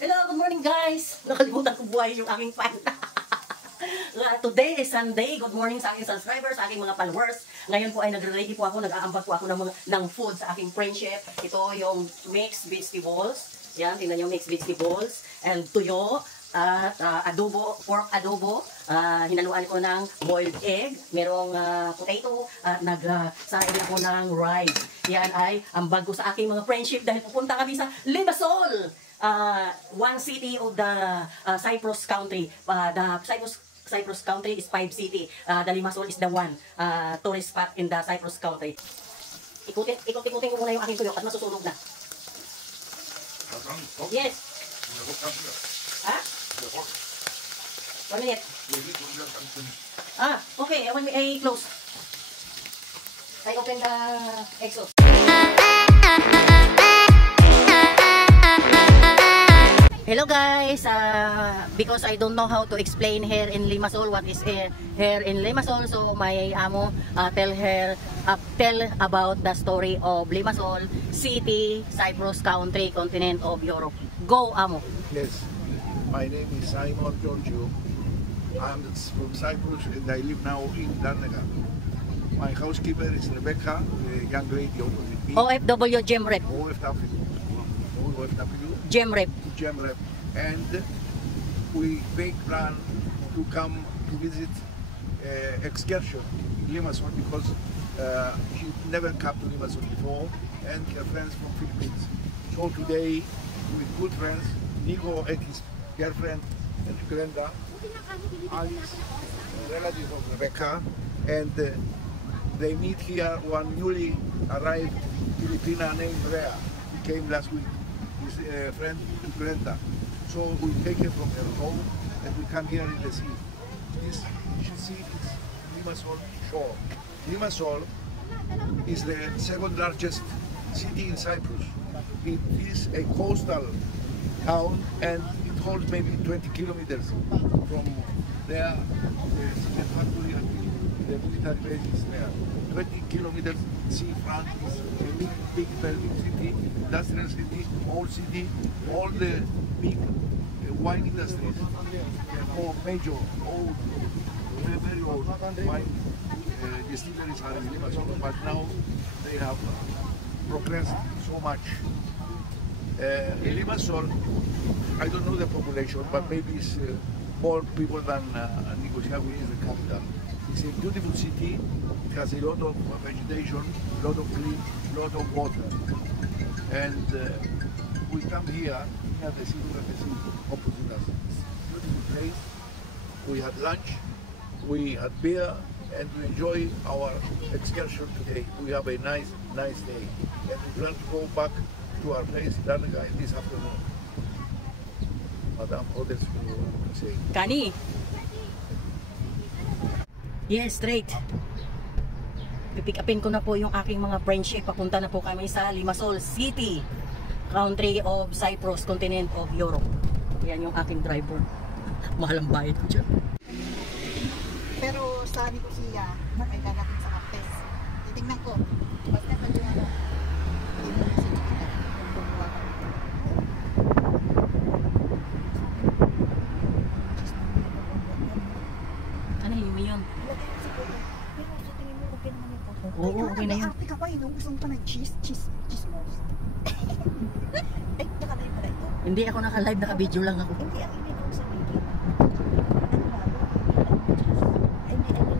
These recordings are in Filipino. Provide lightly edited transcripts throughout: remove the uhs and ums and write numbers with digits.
Hello, good morning guys! Nakalimutan ko buhay yung aking fan. Today is Sunday. Good morning sa aking subscribers, sa aking mga followers. Ngayon po ay nagre-ready po ako, nag-aambag po ako ng food sa aking friendship. Ito yung mixed vegetables. Yan, tingnan nyo, mixed vegetables. And tuyo at adobo, pork adobo. Hinaluan ko ng boiled egg. Merong potato at nagsain ako ng rice. Yan ay ambag ko sa aking mga friendship dahil pupunta kami sa Limassol. One city of the Cyprus country. The Cyprus country is 5 city. The Limassol is the one tourist spot in the Cyprus country. Ikutin ko muna yung aking tuyo at masusunog na. Yes. Ha? 1 minute. Okay. I close. I open the exhaust. Hello guys, because I don't know how to explain here in Limassol what is here in Limassol, so my amo tell about the story of Limassol city, Cyprus country, continent of Europe. Go amo. Yes, my name is Simon Georgiou. I'm from Cyprus and I live now in Larnaca. My housekeeper is Rebecca, the young lady opposite me. OFW Gem Rep. OFW. Gem Rep. Gem Rep. And we make plan to come to visit excursion in Limassol because she never come to Limassol before and her friends from Philippines. So today with good friends, Nico and his girlfriend and Glenda, Alice, relative of Rebecca, and they meet here one newly arrived Filipina named Rhea. He came last week. His friend Glenda. So we take her from her home and we come here in the sea. This you should see is Limassol shore. Limassol is the second largest city in Cyprus. It is a coastal town and it holds maybe 20 kilometers from there. The factory and the military base is there. 20 kilometers seafront is a big city, industrial city, old city, all the big wine industries, all major, old, very old wine distilleries are in Limassol, but now they have progressed so much. In Limassol, I don't know the population, but maybe it's more people than Nicosia, which is the capital. It's a beautiful city. It has a lot of vegetation, a lot of green, a lot of water. And we come here at the city opposite us. It's a beautiful place. We had lunch, we had beer, and we enjoy our excursion today. We have a nice day. And we plan to go back to our place in Larnaca this afternoon. Madam, what else do you want to say? Kani. Yes, straight. Pipick upin ko na po yung aking mga friendship. Papunta na po kami sa Limassol City, country of Cyprus, continent of Europe. Yan yung aking driver. Mahal ang bayad ko dyan. Pero sabi ko siya, may darating sa kapes. Titignan ko. Basta pa yung ano. Hindi mo na sinikita. Kung bumuha ka. Ano yun yun? Pero sa tingin mo, okay naman yung photo. Oo, okay na yun. Ate ka pa, inuusan pa ng cheese balls. Ay, nakalive pala ito. Hindi ako naka-live, naka-video lang ako. Hindi, ang ibig ko sa video.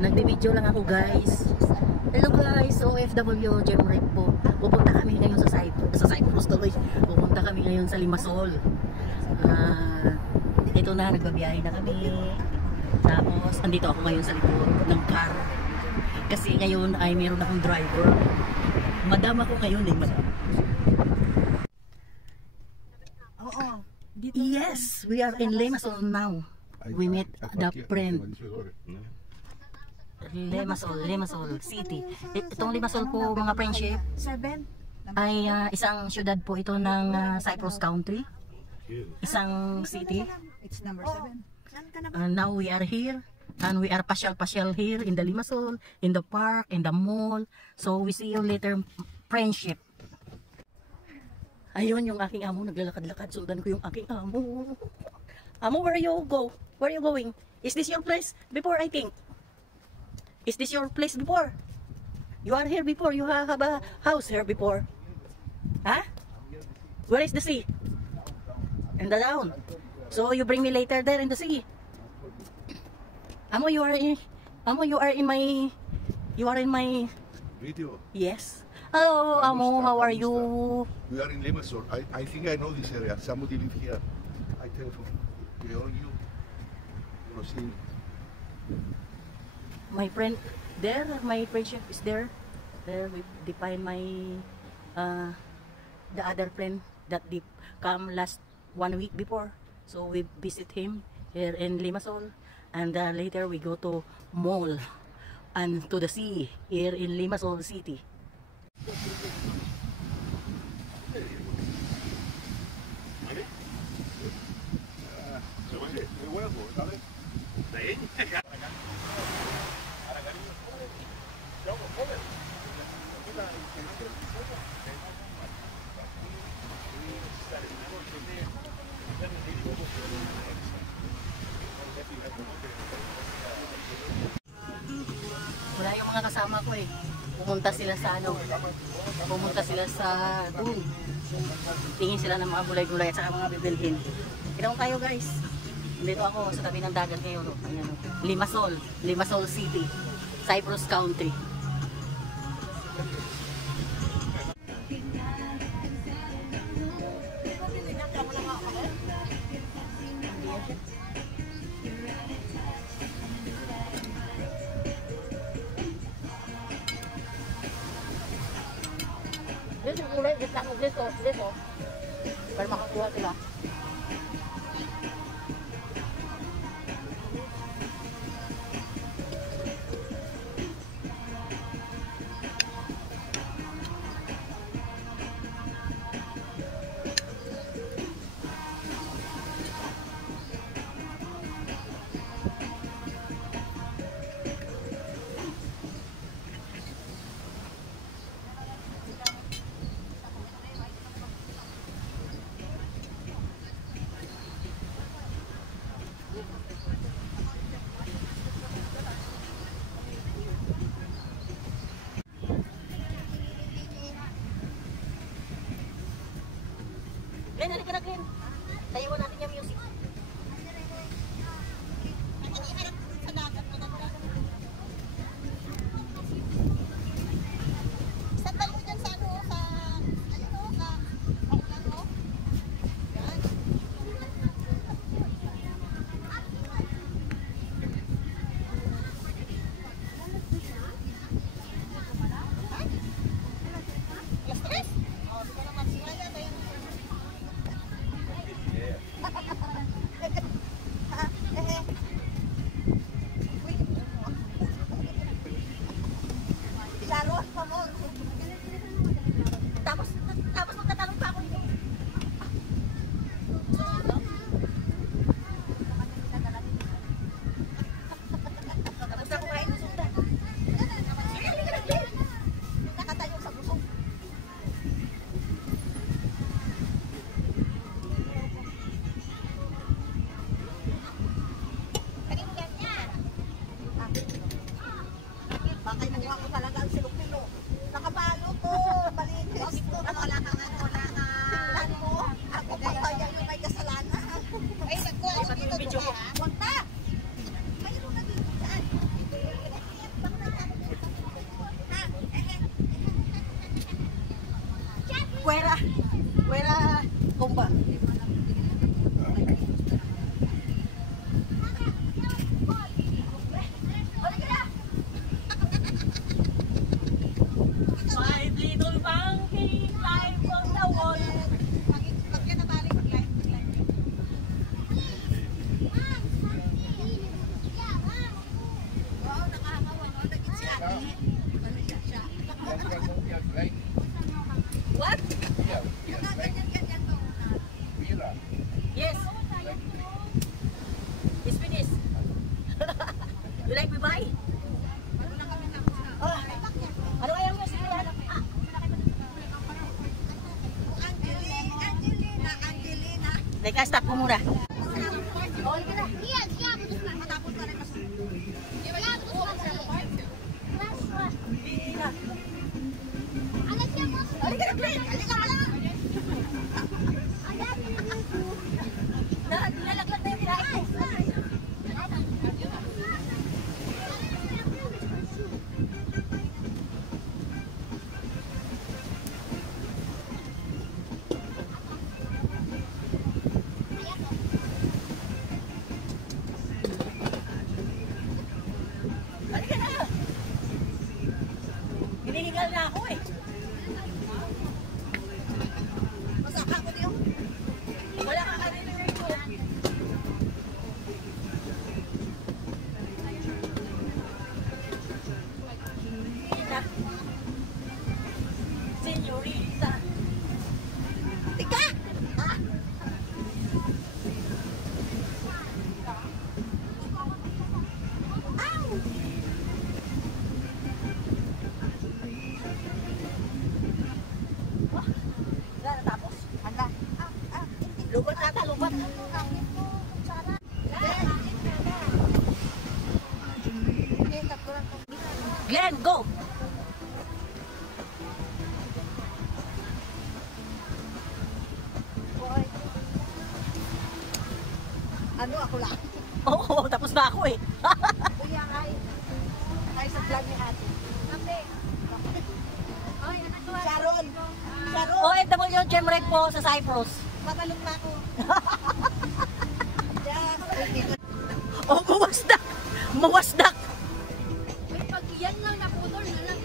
Nagbi-video lang ako guys. Hello guys, OFW Gem Rep po. Pupunta kami ngayon sa Cyprus tuloy. Pupunta kami ngayon sa Limassol. Ito na, nagbabiyahe na kami. Tapos, andito ako ngayon sa likod ng car. Kasi ngayon ay meron akong driver. Madam ako ngayon eh, madam. Oo. Yes, we are in Limassol now. We met the friend. Limassol City. Itong Limassol po mga friendship 7. ay isang syudad po ito ng Cyprus country. Isang city. It's number 7. Now we are here and we are pasyal here in the Limassol, in the park, in the mall. So we see you later, friendship. Ayun, yung aking amo, naglalakad-lakad. Sundan ko yung aking amo. Amo, where you go? Where you going? Is this your place before, I think? Is this your place before? You are here before. You have a house here before. Huh? Where is the sea? In the down. So you bring me later there in the sea. Amo, you are in my Video. yes. Hello, Amo, how are you? We are in Limassol. I think I know this area. Somebody live here. I telephone. We all you. Rosine. My friend there, my friendship is there. There we define my the other friend that they come last 1 week before. So we visit him here in Limassol, and later we go to mall and to the sea here in Limassol City. Wala yung mga kasama ko eh. Pumunta sila sa dun. Tingin sila ng mga gulay-gulay at saka mga bibilhin. Kailangan tayo guys. Dito ako sa tabi ng dagat ngayon. Ayan, Limassol City, Cyprus Country. Dito kulay, dito. Para makakuha sila. Glenn, halika na Glenn. Tayawan natin yung music. Sandal mo dyan sa ano, sa paulan mo. Yan. Alas 3? Oh, di ko naman sila yan. Teka, stop ko muna. Hininigal na ako eh. Masaka ko diyo. Wala kang kanina ko. Senyorita. Tika! Wala natapos. Anda. Lubat ata, lubat. Glenn, go! Ano ako lang? Oo, tapos na ako eh. Kuya ay sa vlog ni ate. Sharon! Sharon! OFW Chemrek po sa Cyprus. Matalong na ako. Oh, mawasdak! Mawasdak! Pag yan lang naputol na lang.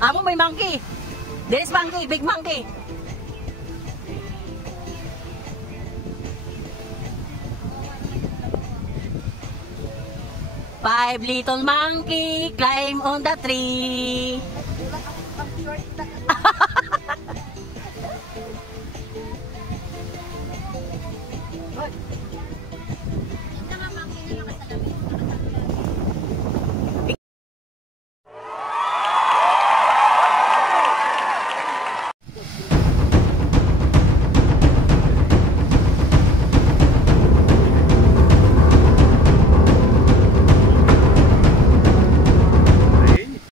Amo may monkey. There is monkey, big monkey. Five little monkey climb on the tree. Ang short na.